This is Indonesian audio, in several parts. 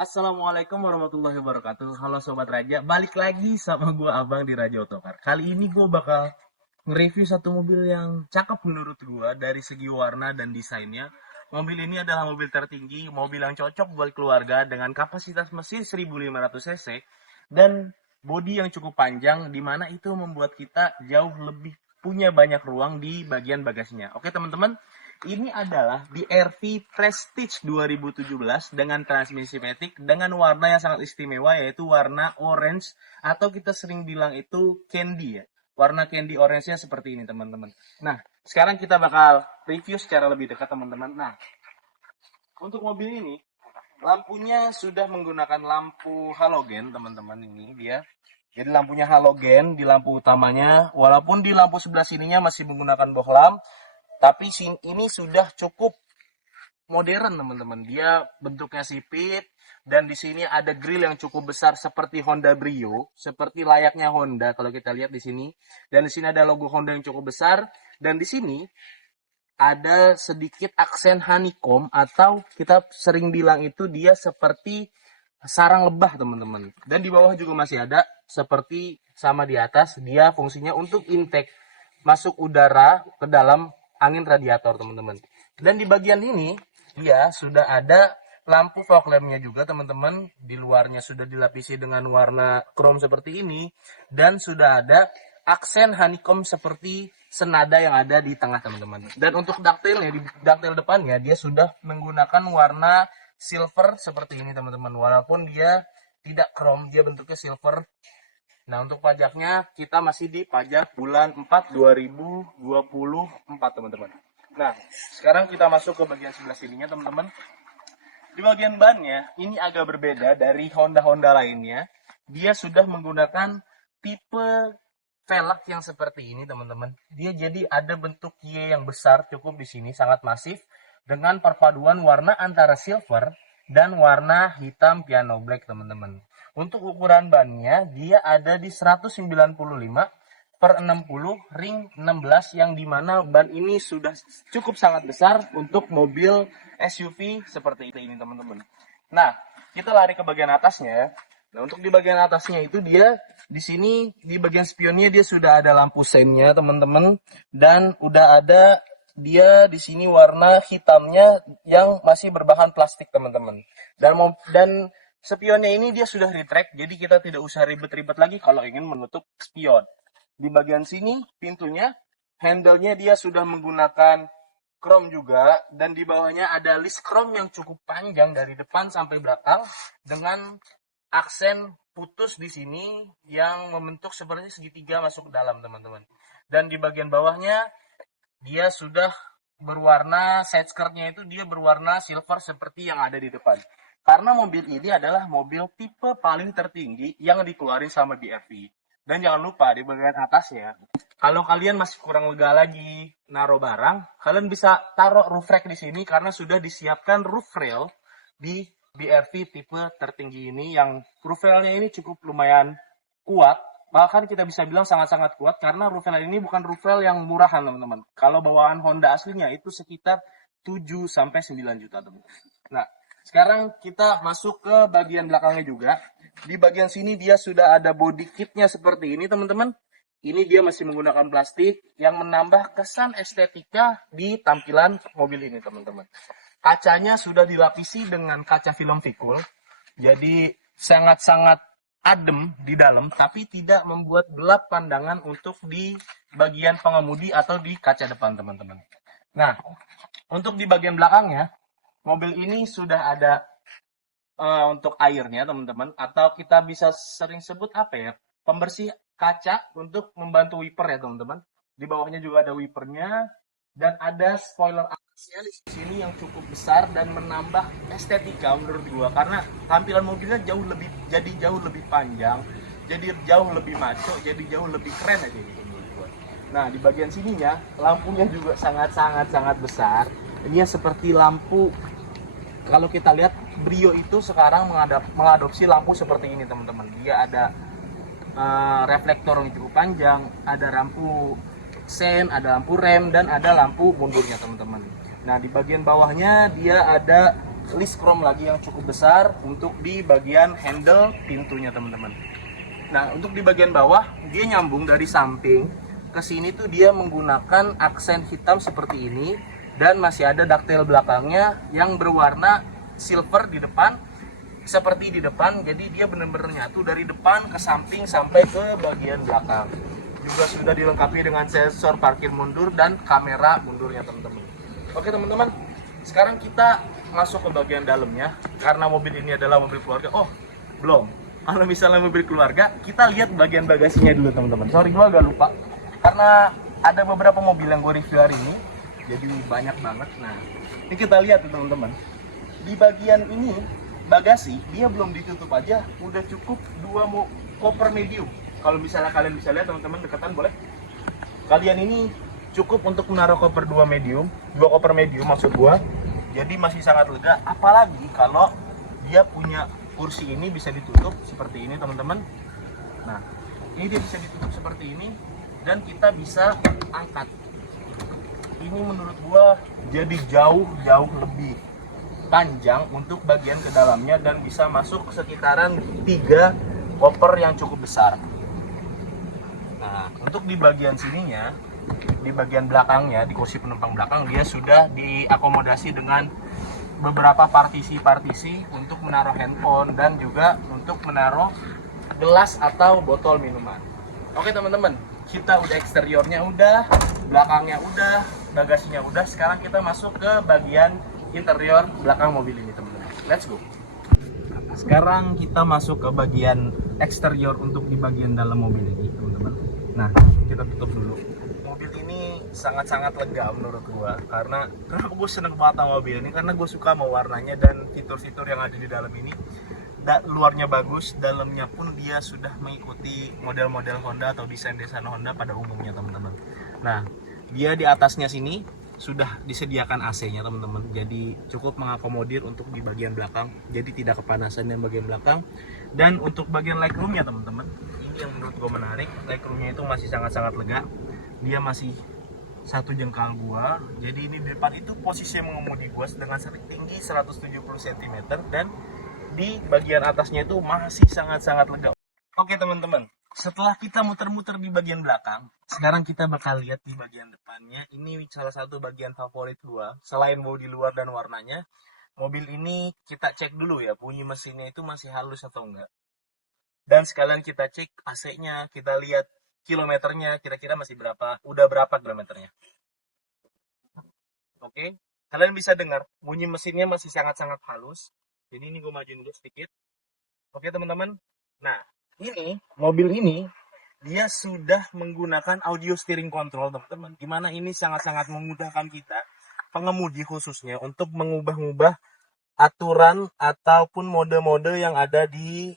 Assalamualaikum warahmatullahi wabarakatuh. Halo Sobat Raja, balik lagi sama gua Abang di Raja Otokar. Kali ini gua bakal nge-review satu mobil yang cakep menurut gua dari segi warna dan desainnya. Mobil ini adalah mobil tertinggi, mobil yang cocok buat keluarga dengan kapasitas mesin 1500 cc dan bodi yang cukup panjang, di mana itu membuat kita jauh lebih punya banyak ruang di bagian bagasinya. Oke teman-teman, ini adalah BRV Prestige 2017 dengan transmisi matic dengan warna yang sangat istimewa, yaitu warna orange atau kita sering bilang itu candy ya. Warna candy orange-nya seperti ini teman-teman. Nah, sekarang kita bakal review secara lebih dekat teman-teman. Nah, untuk mobil ini lampunya sudah menggunakan lampu halogen teman-teman. Ini dia. Jadi lampunya halogen di lampu utamanya, walaupun di lampu sebelah sininya masih menggunakan bohlam, tapi ini sudah cukup modern teman-teman. Dia bentuknya sipit dan di sini ada grill yang cukup besar seperti Honda Brio, seperti layaknya Honda kalau kita lihat di sini. Dan di sini ada logo Honda yang cukup besar dan di sini ada sedikit aksen honeycomb atau kita sering bilang itu dia seperti sarang lebah teman-teman. Dan di bawah juga masih ada seperti sama di atas, dia fungsinya untuk intake masuk udara ke dalam angin radiator teman-teman. Dan di bagian ini dia sudah ada lampu fog lampnya juga teman-teman. Di luarnya sudah dilapisi dengan warna chrome seperti ini dan sudah ada aksen honeycomb seperti senada yang ada di tengah teman-teman. Dan untuk daktilnya, di daktil depannya dia sudah menggunakan warna silver seperti ini teman-teman. Walaupun dia tidak chrome, dia bentuknya silver. Nah, untuk pajaknya kita masih di pajak bulan 4 2024 teman-teman. Nah, sekarang kita masuk ke bagian sebelah sininya teman-teman. Di bagian bannya ini agak berbeda dari Honda-Honda lainnya. Dia sudah menggunakan tipe velg yang seperti ini teman-teman. Dia jadi ada bentuk Y yang besar cukup di sini, sangat masif dengan perpaduan warna antara silver dan warna hitam piano black teman-teman. Untuk ukuran bannya dia ada di 195/60 ring 16 yang dimana ban ini sudah cukup sangat besar untuk mobil SUV seperti ini teman-teman. Nah, kita lari ke bagian atasnya. Nah, untuk di bagian atasnya itu dia di sini di bagian spionnya dia sudah ada lampu seinnya teman-teman dan udah ada dia di sini warna hitamnya yang masih berbahan plastik teman-teman. Dan spionnya ini dia sudah retract, jadi kita tidak usah ribet-ribet lagi kalau ingin menutup spion. Di bagian sini pintunya, handle-nya dia sudah menggunakan chrome juga dan di bawahnya ada list chrome yang cukup panjang dari depan sampai belakang dengan aksen putus di sini yang membentuk seperti segitiga masuk ke dalam teman-teman. Dan di bagian bawahnya dia sudah berwarna side skirtnya itu dia berwarna silver seperti yang ada di depan. Karena mobil ini adalah mobil tipe paling tertinggi yang dikeluarin sama BRV. Dan jangan lupa di bagian atasnya, kalau kalian masih kurang lega lagi naruh barang, kalian bisa taruh roof rack di sini karena sudah disiapkan roof rail di BRV tipe tertinggi ini yang roof railnya ini cukup lumayan kuat. Bahkan kita bisa bilang sangat-sangat kuat karena roof rail ini bukan roof rail yang murahan teman-teman. Kalau bawaan Honda aslinya itu sekitar 7-9 juta teman-teman. Nah, sekarang kita masuk ke bagian belakangnya juga. Di bagian sini dia sudah ada body kitnya seperti ini teman-teman. Ini dia masih menggunakan plastik yang menambah kesan estetika di tampilan mobil ini teman-teman. Kacanya sudah dilapisi dengan kaca film Vicul. Jadi sangat-sangat adem di dalam tapi tidak membuat gelap pandangan untuk di bagian pengemudi atau di kaca depan teman-teman. Nah, untuk di bagian belakangnya mobil ini sudah ada untuk airnya teman-teman, atau kita bisa sering sebut apa ya, pembersih kaca untuk membantu wiper ya teman-teman. Di bawahnya juga ada wipernya dan ada spoiler atasnya di sini yang cukup besar dan menambah estetika menurut gua karena tampilan mobilnya jauh lebih panjang, jadi jauh lebih maco, jadi jauh lebih keren aja gitu menurut gua. Nah, di bagian sininya lampunya juga sangat besar. Ini seperti lampu, kalau kita lihat Brio itu sekarang mengadopsi lampu seperti ini teman-teman. Dia ada reflektor yang cukup panjang, ada lampu sen, ada lampu rem dan ada lampu mundurnya teman-teman. Nah, di bagian bawahnya dia ada list chrome lagi yang cukup besar untuk di bagian handle pintunya teman-teman. Nah, untuk di bagian bawah dia nyambung dari samping ke sini tuh dia menggunakan aksen hitam seperti ini, dan masih ada detail belakangnya yang berwarna silver di depan seperti di depan. Jadi dia benar-benar nyatu dari depan ke samping sampai ke bagian belakang. Juga sudah dilengkapi dengan sensor parkir mundur dan kamera mundurnya teman-teman. Oke teman-teman, sekarang kita masuk ke bagian dalamnya karena mobil ini adalah mobil keluarga. Oh belum, kalau misalnya mobil keluarga kita lihat bagian bagasinya dulu teman-teman. Sorry gue agak lupa karena ada beberapa mobil yang gue review hari ini, jadi banyak banget. Nah ini kita lihat teman-teman, di bagian ini bagasi dia belum ditutup aja udah cukup 2 koper medium. Kalau misalnya kalian bisa lihat teman-teman, dekatan boleh. Kalian ini cukup untuk menaruh koper 2 koper medium maksud gua. Jadi masih sangat lega, apalagi kalau dia punya kursi ini bisa ditutup seperti ini teman-teman. Nah, ini dia bisa ditutup seperti ini dan kita bisa angkat. Ini menurut gua jadi jauh lebih panjang untuk bagian ke dalamnya dan bisa masuk sekitaran 3 koper yang cukup besar. Nah, untuk di bagian sininya, di bagian belakangnya, di kursi penumpang belakang, dia sudah diakomodasi dengan beberapa partisi-partisi untuk menaruh handphone dan juga untuk menaruh gelas atau botol minuman. Oke teman-teman, kita udah eksteriornya udah, belakangnya udah, bagasinya udah. Sekarang kita masuk ke bagian interior belakang mobil ini teman-teman. Let's go. Sekarang kita masuk ke bagian eksterior untuk di bagian dalam mobil ini teman-teman. Nah, kita tutup dulu. Mobil ini sangat-sangat lega menurut gua karena kenapa gue seneng banget sama mobil ini, karena gue suka sama warnanya dan fitur-fitur yang ada di dalam ini. Luarnya bagus, dalamnya pun dia sudah mengikuti model-model Honda atau desain-desain Honda pada umumnya teman-teman. Nah, dia di atasnya sini sudah disediakan AC-nya teman-teman, jadi cukup mengakomodir untuk di bagian belakang, jadi tidak kepanasan yang bagian belakang. Dan untuk bagian legroomnya teman-teman, ini yang menurut gue menarik, legroomnya itu masih sangat-sangat lega, dia masih 1 jengkal gua. Jadi ini di depan itu posisi mengemudi gua dengan tinggi 170 cm dan di bagian atasnya itu masih sangat-sangat lega. Oke teman-teman, setelah kita muter-muter di bagian belakang, sekarang kita bakal lihat di bagian depannya. Ini salah satu bagian favorit gua, selain bodi luar dan warnanya. Mobil ini kita cek dulu ya, bunyi mesinnya itu masih halus atau enggak. Dan sekalian kita cek AC-nya, kita lihat kilometernya, kira-kira masih berapa, udah berapa kilometernya. Oke, kalian bisa dengar bunyi mesinnya masih sangat-sangat halus. Jadi ini gue majuin dulu sedikit. Oke teman-teman, nah ini mobil ini dia sudah menggunakan audio steering control teman-teman, dimana ini sangat-sangat memudahkan kita pengemudi khususnya untuk mengubah-ubah aturan ataupun mode-mode yang ada di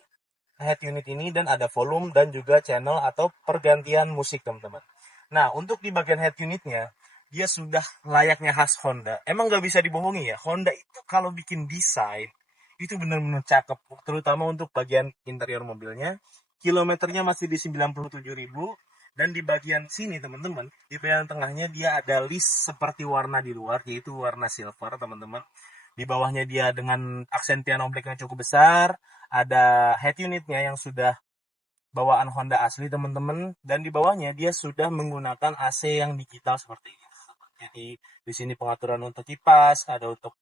head unit ini, dan ada volume dan juga channel atau pergantian musik teman-teman. Nah untuk di bagian head unitnya dia sudah layaknya khas Honda. Emang gak bisa dibohongi ya, Honda itu kalau bikin desain itu benar-benar cakep, terutama untuk bagian interior mobilnya. Kilometernya masih di 97.000, dan di bagian sini teman-teman, di bagian tengahnya dia ada list seperti warna di luar, yaitu warna silver teman-teman. Di bawahnya dia dengan aksen piano black yang cukup besar, ada head unitnya yang sudah bawaan Honda asli teman-teman, dan di bawahnya dia sudah menggunakan AC yang digital seperti ini. Jadi di sini pengaturan untuk kipas, ada untuk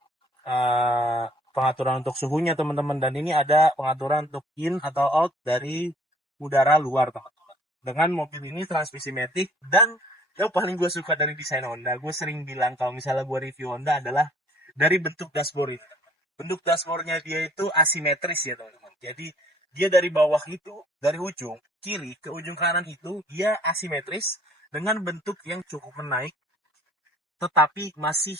pengaturan untuk suhunya teman-teman, dan ini ada pengaturan untuk in atau out dari udara luar teman-teman. Dengan mobil ini transmisi matic, dan yang paling gue suka dari desain Honda, gue sering bilang kalau misalnya gue review Honda adalah dari bentuk dashboard ini. Bentuk dashboardnya dia itu asimetris ya teman-teman. Jadi dia dari bawah itu, dari ujung kiri ke ujung kanan itu dia asimetris dengan bentuk yang cukup menaik, tetapi masih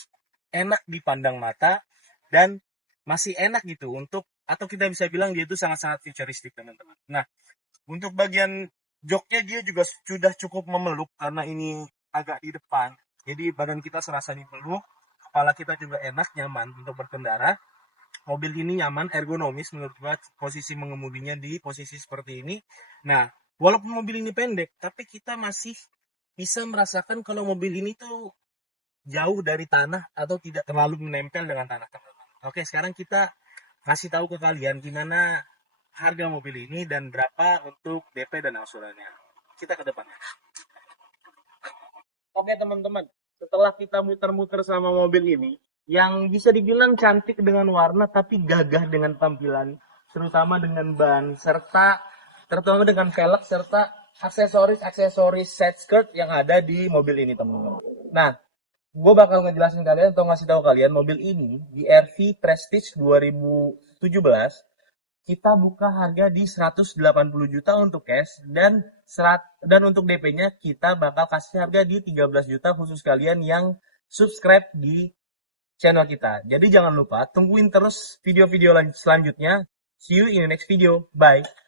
enak dipandang mata dan masih enak gitu untuk, atau kita bisa bilang dia itu sangat-sangat futuristik teman-teman. Nah untuk bagian joknya dia juga sudah cukup memeluk karena ini agak di depan, jadi badan kita serasa dipeluk, kepala kita juga enak, nyaman untuk berkendara. Mobil ini nyaman, ergonomis menurut gua, posisi mengemudinya di posisi seperti ini. Nah walaupun mobil ini pendek, tapi kita masih bisa merasakan kalau mobil ini tuh jauh dari tanah atau tidak terlalu menempel dengan tanah. Oke, sekarang kita kasih tahu ke kalian gimana harga mobil ini dan berapa untuk DP dan angsurannya. Kita ke depan. Oke teman-teman, setelah kita muter-muter sama mobil ini, yang bisa dibilang cantik dengan warna tapi gagah dengan tampilan, terutama dengan ban serta terutama dengan velg serta aksesoris side skirt yang ada di mobil ini teman-teman. Nah, gue bakal ngejelasin kalian atau ngasih tahu kalian mobil ini di RV Prestige 2017 kita buka harga di 180 juta untuk cash dan untuk DP-nya kita bakal kasih harga di 13 juta khusus kalian yang subscribe di channel kita. Jadi jangan lupa tungguin terus video-video selanjutnya. See you in the next video. Bye.